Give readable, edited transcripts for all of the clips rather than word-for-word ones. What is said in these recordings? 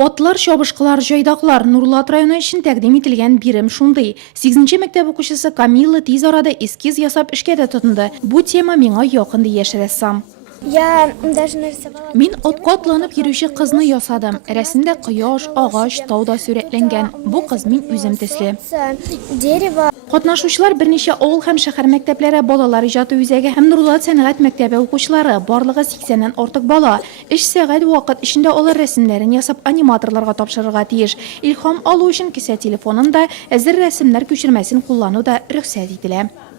Otlar, şabışqılar, jaydaqlar Nurlat rayonu için təqdim etilgan birim şunday. 8-ci məktəb oquşusu Kamilla tez arada eskiz yasab ishga da tutindi. Bu tema menga yoqindi deyish rəssam. Men otga otlanib yuruvchi qizni yasadim. Rasmda quyosh, og'och, tog'da suratlangan. Bu qiz men o'zim tesli. Qatnashuvchilar bir necha o'g'il ham shahar maktablari bolalar ijodi yuzaga ham Nurlat san'at maktabi o'quvchilari barlig'i 80 dan ortiq bola. Ish soat vaqt ishida ular rasmlarini yasab animatorlarga topshirishga tegish. Ilhom olish uchun kisa telefonida azir rasmlar ko'chirmasini qo'llanuvda ruxsat etiladi.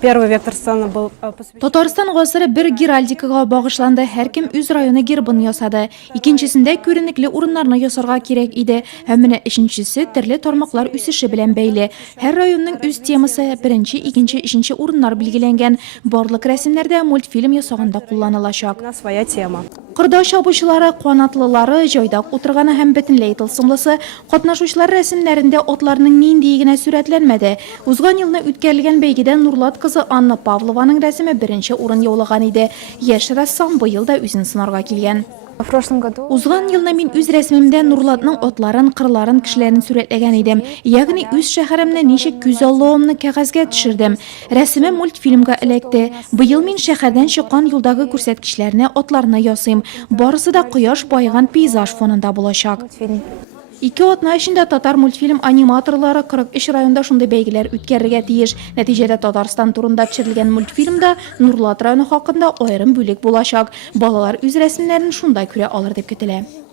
Первый vektor sцены был Tatariston g'osiri bir giraldikaga bag'ishlandi. Har kim o'z rayoni gerbini yasadi. Ikkinchisida ko'rinakli o'rinlarni yasarga kerak edi. Hamma uchinchisi turli tarmoqlar o'sishi bilan bog'li. Har rayonning o'z temasi, birinchi, ikkinchi, uchinchi o'rinlar belgilangan. Barliq rasmlarda multfilm yasaganda qo'llanilajak. своя тема. Qirdosh obushlari, qanotlilari, joyda o'tirgani ham butunlay tilsimlisi, qatnashuvchilar rasmlarida otlarning nendiyigina suratlanmadi. O'zgan yilni o'tkazilgan beygida Nurlat qizi Anna Pavlovaning rasmi birinchi o'rin yo'llagan edi. Yosh rassom bu yilda o'zini sinarga kelgan. O'zgan yilda men o'z rasmimda Nurlatning otlarin, qirlarin, kishilarni suratlagan edim. Ya'ni o'z shaharimni nechta go'zalligimni qog'ozga tushirdim. Rasmim multfilmga ilakdi. Bu yil men shahardan chiqqan yo'ldagi ko'rsatkichlarni, otlarni yasayim. Borisida quyosh boygan peyzaj fonida bo'lajak. Ikki otna ishida Tatar multfilm animatorlari 43 rayonda shunday belgilar o'tkazishga tegish. Natijada Tatariston turida tushirilgan multfilmda Nurlat rayoni haqida ayrim bo'lik bo'lajak. Bolalar o'z rasmlarini shunday ko'ra olar deb kutiladi.